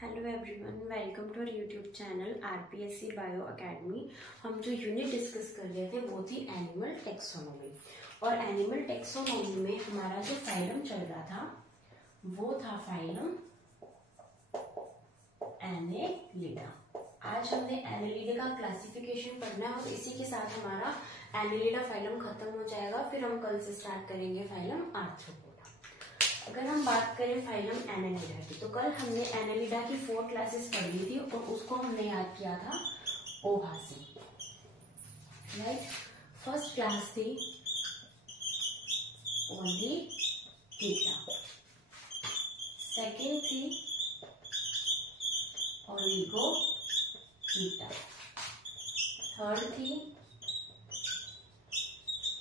Hello everyone, welcome to our YouTube channel RPSC bio academy. हम जो unit discuss कर रहे थे वो थी एनिमल टेक्सोनोमी। और एनिमल टेक्सोनोमी में हमारा जो फाइलम चल रहा था वो था फाइलम एनेलिडा। आज हमने एनेलिडा का क्लासिफिकेशन पढ़ना है और इसी के साथ हमारा एनेलिडा फाइलम खत्म हो जाएगा। फिर हम कल से स्टार्ट करेंगे फाइलम आर्थ्रोपोडा। अगर हम बात करें फाइलम एनेलिडा की, तो कल हमने एनेलिडा की 4 क्लासेस पढ़ी थी और उसको हमने याद किया था ओहा से। राइट, फर्स्ट क्लास थी ओलिगोकीटा, सेकेंड थी ओलिगोकीटा, थर्ड थी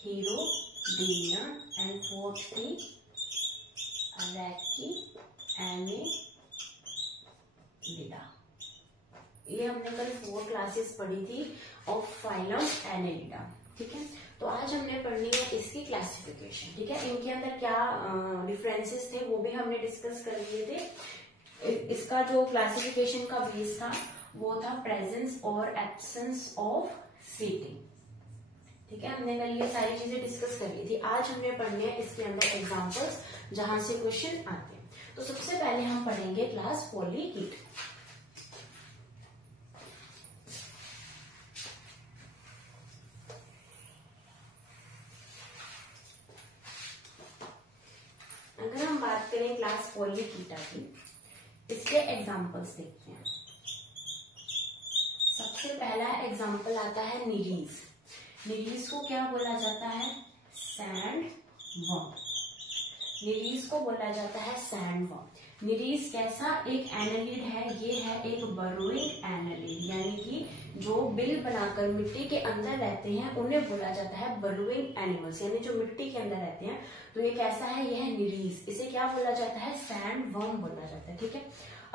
हीरोडेनिया एंड फोर्थ थी रैकी एनेलिडा। ये हमने कल 4 क्लासेस पढ़ी थी ऑफ फाइलम एनेलिडा। ठीक है, तो आज हमने पढ़नी है इसकी क्लासिफिकेशन। ठीक है, इनके अंदर क्या डिफरेंसेस थे वो भी हमने डिस्कस कर लिए थे। इसका जो क्लासिफिकेशन का बेस था वो था प्रेजेंस और एब्सेंस ऑफ सीटिंग। ठीक है, हमने कल ये सारी चीजें डिस्कस कर ली थी। आज हमने पढ़ने हैं इसके अंदर एग्जांपल्स जहां से क्वेश्चन आते हैं। तो सबसे पहले हम पढ़ेंगे क्लास पोलीकीट। अगर हम बात करें क्लास पोलीकीटा की, इसके एग्जांपल्स देखते हैं। सबसे पहला एग्जांपल आता है निरीज। निरीज को क्या बोला जाता है? Sand worm. निरीज को बोला जाता है सैंड वर्म। निरीज कैसा एक एनालिड है? ये है एक बरोइंग एनालिड, यानी कि जो बिल बनाकर मिट्टी के अंदर रहते हैं उन्हें बोला जाता है बरोइंग एनिमल्स, यानी जो मिट्टी के अंदर रहते हैं। तो ये कैसा है? यह है निरीज। इसे क्या बोला जाता है? सैंड वर्म बोला जाता है। ठीक है,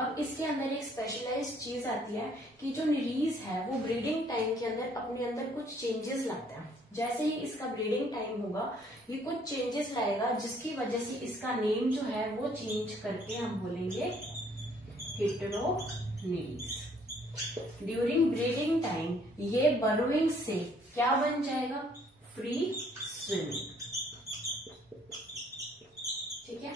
अब इसके अंदर एक स्पेशलाइज्ड चीज आती है कि जो निरीज है वो ब्रीडिंग टाइम के अंदर अपने अंदर कुछ चेंजेस लाता है। जैसे ही इसका ब्रीडिंग टाइम होगा ये कुछ चेंजेस लाएगा, जिसकी वजह से इसका नेम जो है वो चेंज करके हम बोलेंगे हेटेरोनिरीज। ड्यूरिंग ब्रीडिंग टाइम ये बरोइंग से क्या बन जाएगा? Free swimming. ठीक है,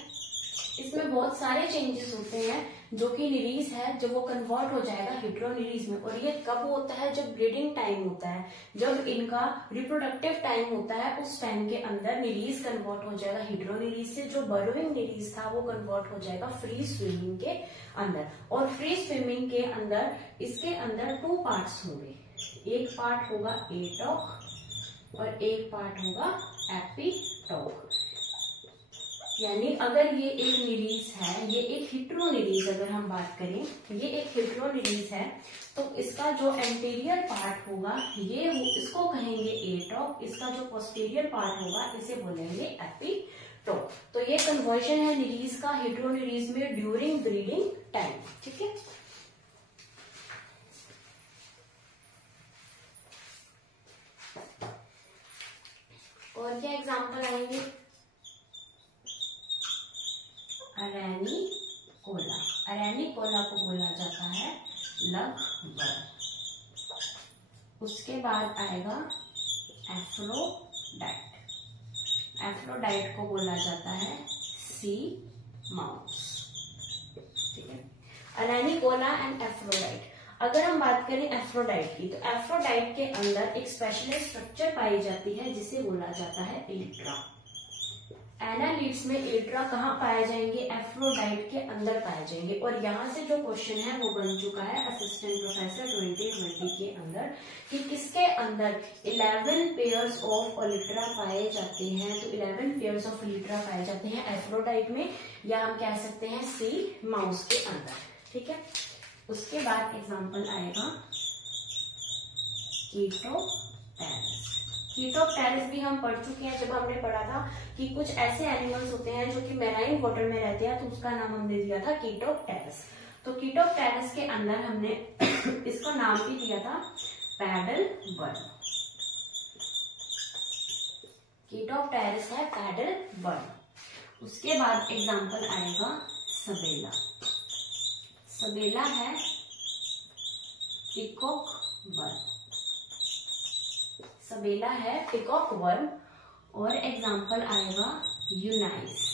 इसमें बहुत सारे चेंजेस होते हैं जो कि निरीज है, जब वो कन्वर्ट हो जाएगा हेटेरोनिरीज में। और ये कब होता है? जब ब्रीडिंग टाइम होता है, जब इनका रिप्रोडक्टिव टाइम होता है, उस टाइम के अंदर निरीज कन्वर्ट हो जाएगा हेटेरोनिरीज से। जो बरोइंग निरीज था वो कन्वर्ट हो जाएगा फ्री स्विमिंग के अंदर। और फ्री स्विमिंग के अंदर इसके अंदर 2 पार्ट्स होंगे। एक पार्ट होगा एटॉक और एक पार्ट होगा एपीटॉक। यानी अगर ये एक निरीज है, ये एक हेटेरोनिरीज, अगर हम बात करें ये एक हेटेरोनिरीज है, तो इसका जो एंटीरियर पार्ट होगा ये इसको कहेंगे एटॉक। इसका जो पोस्टीरियर पार्ट होगा इसे बोलेंगे एपीटॉक। तो ये कन्वर्जन है निरीज का हेटेरोनिरीज में ड्यूरिंग ब्रीडिंग टाइम। ठीक है, और क्या एग्जाम्पल आएंगे? अरेनिकोला। अरेनिकोला को बोला जाता है लगवर्म। उसके बाद आएगा एफ्रोडाइट। एफ्रोडाइट को बोला जाता है सी माउस। ठीक है, अरेनिकोला एंड एफ्रोडाइट। अगर हम बात करें एफ्रोडाइट की, तो एफ्रोडाइट के अंदर एक स्पेशल स्ट्रक्चर पाई जाती है जिसे बोला जाता है इल्ट्रा। एनालिड्स में इल्ट्रा कहाँ पाए जाएंगे? एफ्रोडाइट के अंदर पाए जाएंगे। और यहाँ से जो क्वेश्चन है वो बन चुका है असिस्टेंट प्रोफेसर 2020 के अंदर कि किसके अंदर 11 पेयर्स ऑफ इल्ट्रा पाए जाते हैं। तो 11 पेयर्स ऑफ इल्ट्रा पाए जाते हैं एफ्रोडाइट में, या हम कह सकते हैं सी माउस के अंदर। ठीक है, उसके बाद एग्जाम्पल आएगा कीटोप्टेरस। कीटोप्टेरस भी हम पढ़ चुके हैं जब हमने पढ़ा था कि कुछ ऐसे एनिमल्स होते हैं जो कि मैराइन वाटर में रहते हैं, तो उसका नाम हमने दिया था कीटोप्टेरस। तो कीटोप्टेरस के अंदर हमने इसका नाम भी दिया था पैडल वर्म। कीटोप्टेरस है पैडल वर्म। उसके बाद एग्जाम्पल आएगा सबेला। सबेला है पिकॉक वर्म, सबेला है पिकॉक वर्म। और एग्जाम्पल आएगा यूनाइस।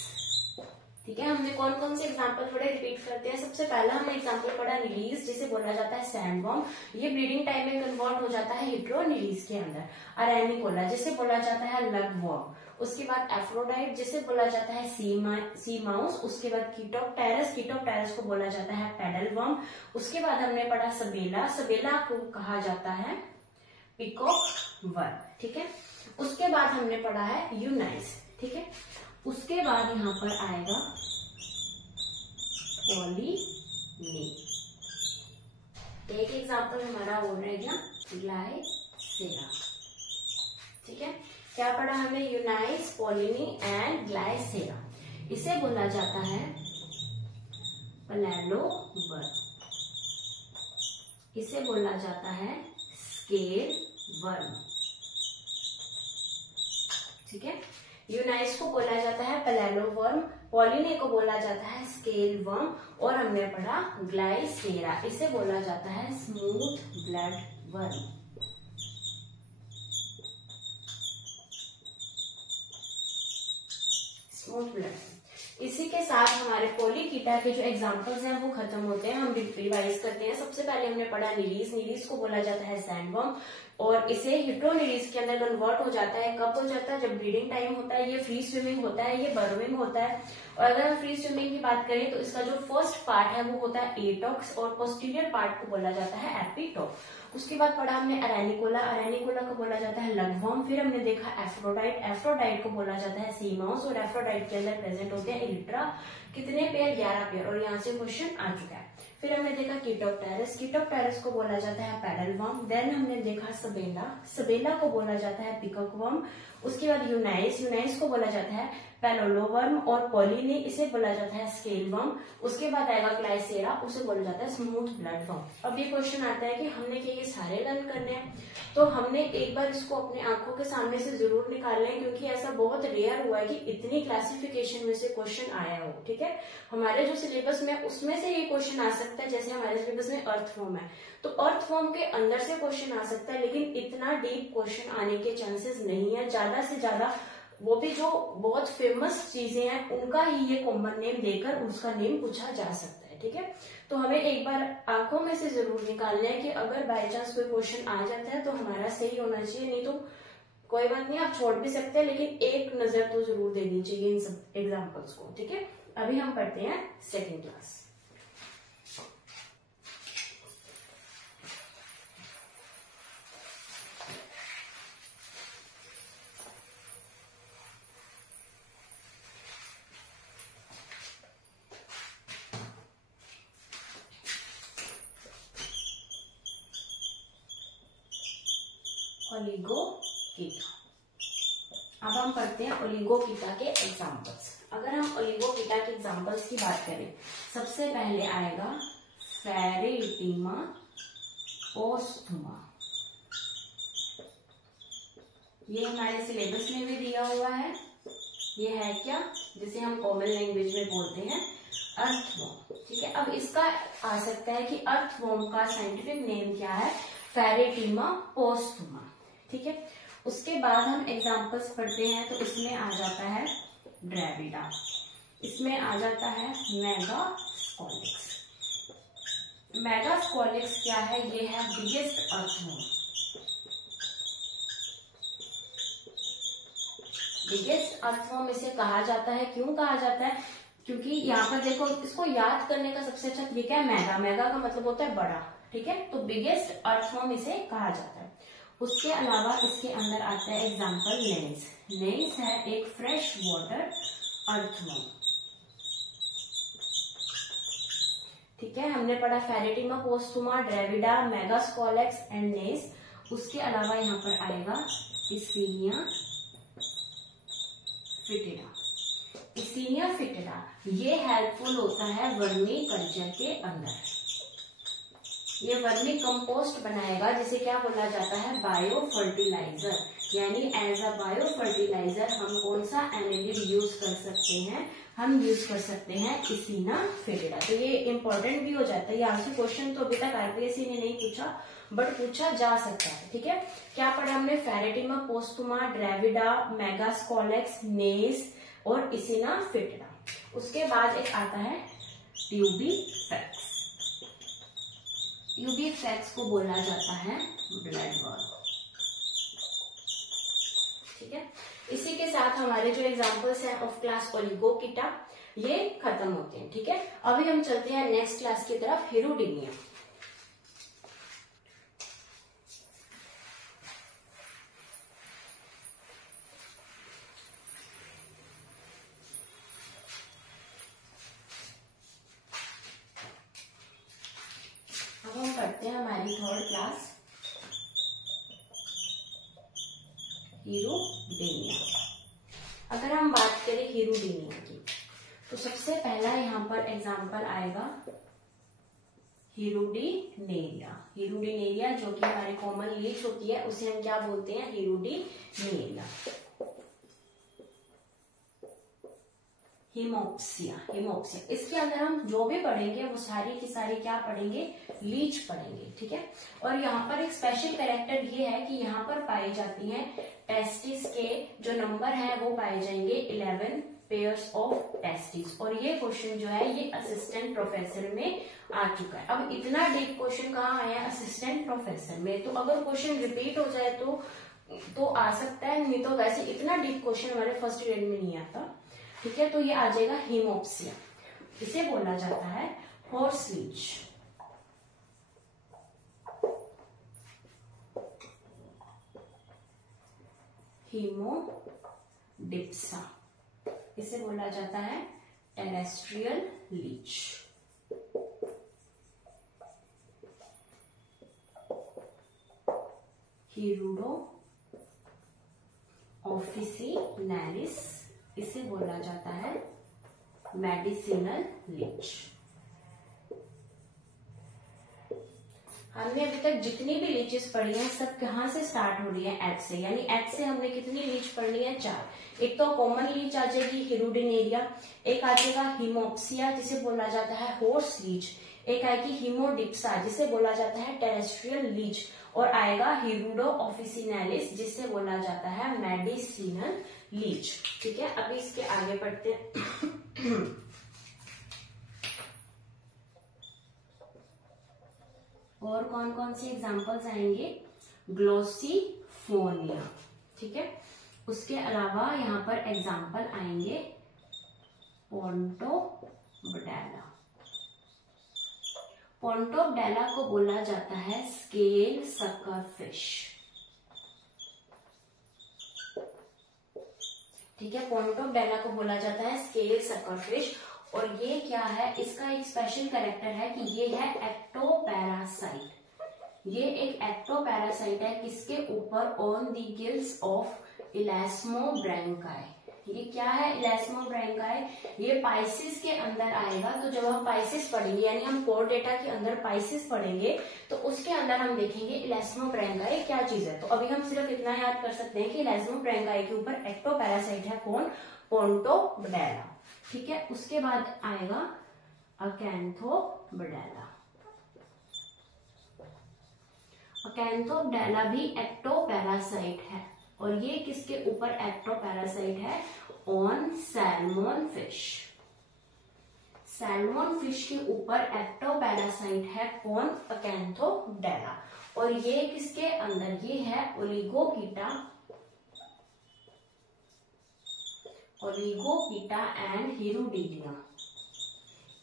ठीक है, हमने कौन कौन से एग्जाम्पल थोड़े रिपीट करते हैं। सबसे पहला हमने एग्जाम्पल पढ़ा निरीज, जिसे बोला जाता है सैंडवर्म, ये ब्रीडिंग टाइम में कन्वर्ट हो जाता है हिट्रोनिरीज के अंदर। अरेनिकोला जिसे बोला जाता है लगवर्म, उसके बाद एफ्रोडाइट जिसे बोला जाता है सी माउस, उसके बाद कीटोप्टेरस, कीटोप्टेरस को बोला जाता है पेडल वर्म। उसके बाद हमने पढ़ा सबेला, सबेला को कहा जाता है पिकॉक वर्म। ठीक है, उसके बाद हमने पढ़ा है यूनाइस। ठीक है, उसके बाद यहां पर आएगा पॉलीनी। एक एग्जाम्पल हमारा और रह गया ग्लाइसेरा। ठीक है, क्या पढ़ा हमने, यूनाइस, पॉलीनी एंड ग्लाइसेरा। इसे बोला जाता है पलेलो वर्म, इसे बोला जाता है स्केल वर्म। ठीक है, यूनाइस को बोला जाता है पलेलो वर्म, पॉलिनी को बोला जाता है स्केल वर्म, और हमने पढ़ा ग्लाइसेरा, इसे बोला जाता है smooth blood worm. Smooth blood. इसी के साथ हमारे पोलीकीटा के जो एग्जांपल्स हैं वो खत्म होते हैं। हम रिवाइज करते हैं। सबसे पहले हमने पढ़ा निरीज, निरीज को बोला जाता है सैंडवर्म, और इसे हिट्रोनिरीज के अंदर कन्वर्ट हो जाता है। कब हो जाता है, जब ब्रीडिंग टाइम होता है। ये फ्री स्विमिंग होता है, ये बर्विंग होता है। और अगर हम फ्री स्विमिंग की बात करें तो इसका जो फर्स्ट पार्ट है वो होता है एटॉक्स, और पोस्टीरियर पार्ट को बोला जाता है एपिटॉक। उसके बाद पढ़ा हमने अरेनिकोला, अरेनिकोला को बोला जाता है लगवर्म। फिर हमने देखा एफ्रोडाइट, एफ्रोडाइट को बोला जाता है सी माउस, और एफ्रोडाइट के अंदर प्रेजेंट होते हैं इलिट्रा। कितने पेयर, 11 पेयर, और यहाँ से क्वेश्चन आ चुका है। फिर हमने देखा कीटोप्टेरस, कीटोप्टेरस को बोला जाता है पेडल वर्म। देन हमने देखा सबेला, सबेला को बोला जाता है पिकॉक वर्म। उसके बाद यूनाइस, यूनाइस को बोला जाता है पेलोलो वर्म, और पॉलिनी इसे बोला जाता है स्केल वर्म। उसके बाद आएगा ग्लाइसेरा, उसे बोला जाता है स्मूथ ब्लड वर्म। अब ये क्वेश्चन आता है कि हमने क्या ये सारे लर्न करने हैं, तो हमने एक बार इसको अपने आंखों के सामने से जरूर निकाल लें, क्योंकि ऐसा बहुत रेयर हुआ है कि इतनी क्लासिफिकेशन में से क्वेश्चन आया हो। ठीक है, हमारे जो सिलेबस में उसमें से ये क्वेश्चन आ सकता है। जैसे हमारे सिलेबस में अर्थवॉर्म है, तो अर्थवॉर्म के अंदर से क्वेश्चन आ सकता है, लेकिन इतना डीप क्वेश्चन आने के चांसेस नहीं है। ज्यादा से ज्यादा वो भी जो बहुत फेमस चीजें हैं उनका ही ये कॉमन नेम देकर उसका नेम पूछा जा सकता है। ठीक है, तो हमें एक बार आंखों में से जरूर निकालना है कि अगर बाय चांस कोई क्वेश्चन आ जाता है तो हमारा सही होना चाहिए, नहीं तो कोई बात नहीं, आप छोड़ भी सकते हैं, लेकिन एक नजर तो जरूर देनी चाहिए इन सब एग्जाम्पल्स को। ठीक है, अभी हम पढ़ते हैं सेकेंड क्लास। ओलिगोकीटा। अब हम पढ़ते हैं ओलिगोकीटा के एग्जाम्पल्स। अगर हम ओलिगोकीटा के एग्जाम्पल्स की बात करें, सबसे पहले आएगा फेरेटिमा पोस्थुमा। ये हमारे सिलेबस में भी दिया हुआ है। ये है क्या, जिसे हम कॉमन लैंग्वेज में बोलते हैं अर्थवॉर्म। ठीक है, अब इसका आ सकता है कि अर्थवॉर्म का साइंटिफिक नेम क्या है, फेरेटिमा पोस्थुमा। ठीक है, उसके बाद हम एग्जाम्पल्स पढ़ते हैं, तो इसमें आ जाता है ड्रेविडा, इसमें आ जाता है मेगास्कोलिक्स। मेगास्कोलिक्स क्या है, ये है बिगेस्ट अर्थवॉर्म। बिगेस्ट अर्थवॉर्म इसे कहा जाता है। क्यों कहा जाता है, क्योंकि यहाँ पर देखो, इसको याद करने का सबसे अच्छा तरीका है मेगा। मेगा का मतलब होता है बड़ा। ठीक है, तो बिगेस्ट अर्थवॉर्म इसे कहा जाता है। उसके अलावा इसके अंदर आता है एग्जाम्पल नेस। नेस है एक फ्रेश वाटर अर्थवॉर्म। ठीक है, हमने पढ़ा फेरेटिमा पोस्थुमा, ड्रेविडा, मेगास्कोलेक्स एंड नेस। उसके अलावा यहाँ पर आएगा इसीनिया फिटिडा। इसीनिया फिटिडा ये हेल्पफुल होता है वर्मी कल्चर के अंदर। ये वर्मी कंपोस्ट बनाएगा, जिसे क्या बोला जाता है, बायो फर्टिलाइजर। यानी एज अ बायो फर्टिलाइजर हम कौन सा एनिलिड यूज कर सकते हैं, हम यूज कर सकते हैं इसिना फेटिडा। तो ये इंपॉर्टेंट भी हो जाता है। ये आपसे क्वेश्चन तो अभी तक आरपीएससी ने नहीं पूछा, बट पूछा जा सकता है। ठीक है, क्या पढ़ा हमने? फेरेटिमा पोस्टुमा, ड्रेविडा, मेगास्कोलेक्स, नेस और इसिना फेटिडा। उसके बाद एक आता है ट्यूबीफैक्स। ट्यूबीफैक्स को बोला जाता है ब्लड वर्म। ठीक है, इसी के साथ हमारे जो एग्जांपल्स हैं ऑफ क्लास ओलिगोकीटा ये खत्म होते हैं। ठीक है, अभी हम चलते हैं नेक्स्ट क्लास की तरफ, हिरुडीनिया। अब हम करते हैं हमारी थर्ड क्लास हिरुडीनिया। अगर हम बात करें हिरुडीनिया की, तो सबसे पहला यहाँ पर एग्जाम्पल आएगा हिरुडीनेरिया। हिरुडीनेरिया जो कि हमारी कॉमन लीच होती है, उसे हम क्या बोलते हैं? हिरुडीनेरिया। हिमोप्सिया। हिमोप्सिया, इसके अंदर हम जो भी पढ़ेंगे वो सारी की सारी क्या पढ़ेंगे? लीच पढ़ेंगे। ठीक है, और यहाँ पर एक स्पेशल कैरेक्टर ये है कि यहाँ पर पाई जाती हैं टेस्टिस के जो नंबर है वो पाए जाएंगे 11 पेयर्स ऑफ टेस्टिस। और ये क्वेश्चन जो है ये असिस्टेंट प्रोफेसर में आ चुका है। अब इतना डीप क्वेश्चन कहाँ आया? असिस्टेंट प्रोफेसर में। तो अगर क्वेश्चन रिपीट हो जाए तो आ सकता है, नहीं तो वैसे इतना डीप क्वेश्चन हमारे फर्स्ट ग्रेड में नहीं आता। ठीक है, तो ये आ जाएगा हिमोप्सिया। इसे बोला जाता है हॉर्स लीच। हीमोडिप्सा, इसे बोला जाता है टेरेस्ट्रियल लीच। हिरुडो ऑफिसिनैलिस, इसे बोला जाता है मेडिसिनल लीच। हमने अभी तक जितनी भी लीचेस पढ़ी हैं सब कहाँ से स्टार्ट हो रही है? एच से। यानी एच से हमने कितनी लीच पढ़नी है? 4। एक तो कॉमन लीच आ जाएगी हिरुडीनेरिया, एक आ जाएगा हिमोप्सिया जिसे बोला जाता है हॉर्स लीच, एक आएगी हिमोडिप्सा जिसे बोला जाता है टेरेस्ट्रियल लीच, और आएगा हिरुडो ऑफिसिनैलिस जिसे बोला जाता है मेडिसिनल लीच। ठीक है, अभी इसके आगे बढ़ते हैं। और कौन कौन सी एग्जांपल्स आएंगे? ग्लोसिफोनिया। ठीक है, उसके अलावा यहाँ पर एग्जांपल आएंगे पोंटोबडेला। पोंटोबडेला को बोला जाता है स्केल सकर फिश। ठीक है, पोंटोबडेला को बोला जाता है स्केल सकर फिश। और ये क्या है? इसका एक स्पेशल कैरेक्टर है कि ये है एक्टोपैरासाइट। ये एक एक्टोपैरासाइट है किसके ऊपर? On the gills of elasmobranchii. ये क्या है? इलास्मोब्रैंकाई। ये पाइसिस के अंदर आएगा। तो जब हम पाइसिस पढ़ेंगे यानी हम कोर डेटा के अंदर पाइसिस पढ़ेंगे तो उसके अंदर हम देखेंगे इलास्मोब्रैंकाई क्या चीज है। तो अभी हम सिर्फ इतना याद कर सकते हैं कि इलास्मोब्रैंकाई के ऊपर एक्टोपैरासाइट है कौन? पोंटोबडेला। ठीक है, उसके बाद आएगा अकैंथोबडेला। अकैंथोबडेला भी एक्टोपैरासाइट है। और ये किसके ऊपर एक्टोपैरासाइट है? On salmon fish. Salmon fish के ऊपर एक्टोपैरासाइट है कौन? अकैंथोबडेला। और ये किसके अंदर? ये है ओलिगोकीटा। ओलिगोकीटा एंड हिरुडीनिया।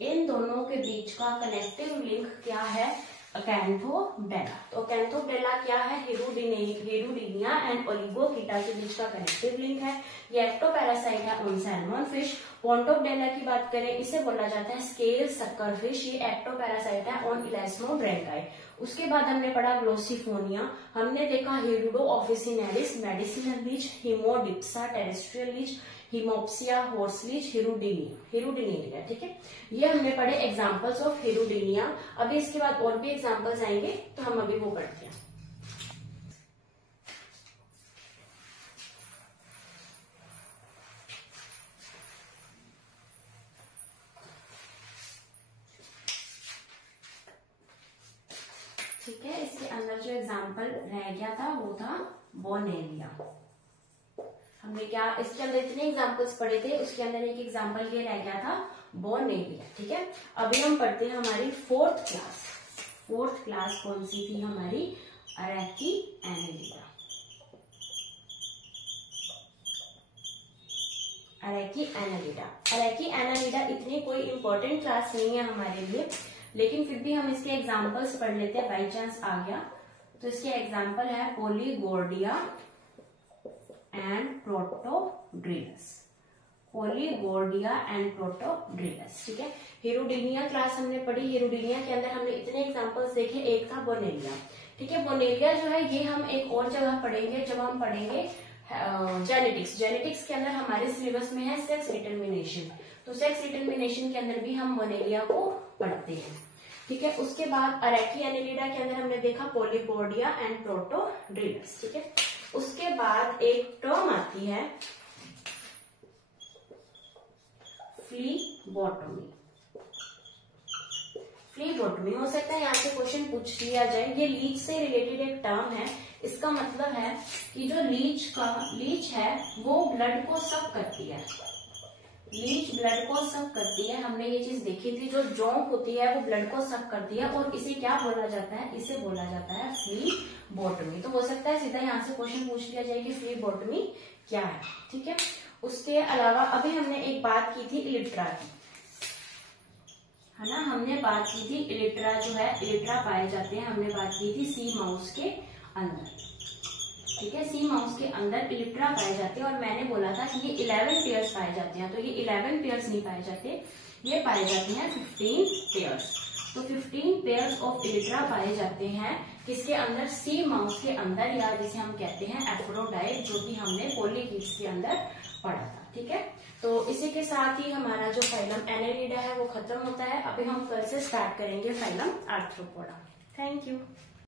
इन दोनों के बीच का कनेक्टिव लिंक क्या है? अकैंथोबडेला। तो अकैंथोबडेला क्या है? हिरुडीनिया एंड ओलिगोकीटा के बीच का कनेक्टिव लिंक है। ये एक्टोपैरासाइट है ऑन सैल्मन फिश। पोंटोबडेला की बात करें, इसे बोला जाता है स्केल सकर फिश। ये एक्टोपैरासाइट है ऑन इलास्मोब्रैंकाई। उसके बाद हमने पढ़ा ग्लोसिफोनिया, हमने देखा hirudo officinalis medicinal leech, haemadipsa terrestrial leech, himopsia horse leech, hirudinaria. ठीक है, ये हमने पढ़े एग्जांपल्स ऑफ हिरुडीनिया। अभी इसके बाद और भी एग्जांपल्स आएंगे तो हम अभी वो पढ़ते हैं। ठीक है, इसके अंदर जो एग्जाम्पल रह गया था वो था बोनेलिया। हमने क्या इसके अंदर इतने एग्जाम्पल्स पढ़े थे, उसके अंदर एक एग्जाम्पल ये रह गया था बोनेलिया। ठीक है, अभी हम पढ़ते हैं हमारी फोर्थ क्लास। फोर्थ क्लास कौन सी थी हमारी? अरेकी एनालिडा। अरेकी एनालिडा। अरेकी एनालिडा इतनी कोई इंपॉर्टेंट क्लास नहीं है हमारे लिए, लेकिन फिर भी हम इसके एग्जाम्पल्स पढ़ लेते हैं, बाई चांस आ गया तो। इसके एग्जाम्पल है पोलीगोर्डिया एंड प्रोटोड्रिलस। पोलीगोर्डिया एंड प्रोटोड्रिलस। ठीक है, हिरुडीनिया क्लास हमने पढ़ी। हिरुडीनिया के अंदर हमने इतने एग्जाम्पल्स देखे, एक था बोनेलिया। ठीक है, बोनेलिया जो है ये हम एक और जगह पढ़ेंगे जब हम पढ़ेंगे जेनेटिक्स। जेनेटिक्स के अंदर हमारे सिलेबस में है सेक्स डिटर्मिनेशन, तो सेक्स डिटर्मिनेशन के अंदर भी हम बोनेलिया को पढ़ते हैं। ठीक है, उसके बाद अरेकी एनालिडा के अंदर हमने देखा पोलीगोर्डिया एंड प्रोटोड्रिलस। ठीक है, उसके बाद एक टर्म आती है फ्लीबोटोमी। फ्लीबोटोमी हो सकता है यहाँ से क्वेश्चन पूछ लिया जाए। ये लीच से रिलेटेड एक टर्म है। इसका मतलब है कि जो लीच है वो ब्लड को सक करती है। लीच ब्लड को सक करती है, हमने ये चीज देखी थी। जो जोंक होती है वो ब्लड को सक करती है, और इसे क्या बोला जाता है? इसे बोला जाता है फ्लीबोटोमी। तो हो सकता है सीधा यहाँ से क्वेश्चन पूछ लिया जाए कि फ्लीबोटोमी क्या है। ठीक है, उसके अलावा अभी हमने एक बात की थी इलिट्रा की, है ना। हमने बात की थी इलिट्रा जो है, इलिट्रा पाए जाते हैं, हमने बात की थी सी माउस के अंदर। ठीक है, सी माउस के अंदर इलिट्रा पाए जाते हैं, और मैंने बोला था कि ये 11 पेयर्स पाए जाते हैं। तो ये 11 पेयर्स नहीं पाए जाते, ये पाए जाते हैं 15 पेयर्स। तो 15 पेयर्स ऑफ इलिट्रा पाए जाते हैं किसके अंदर? सी माउस के अंदर, या जिसे हम कहते हैं एफ्रोडाइट, जो कि हमने पोलीकीट्स के अंदर पढ़ा था। ठीक है, तो इसी के साथ ही हमारा जो फाइलम एनालिडा है वो खत्म होता है। अभी हम कल से स्टार्ट करेंगे फाइलम आर्थ्रोपोडा। Thank you.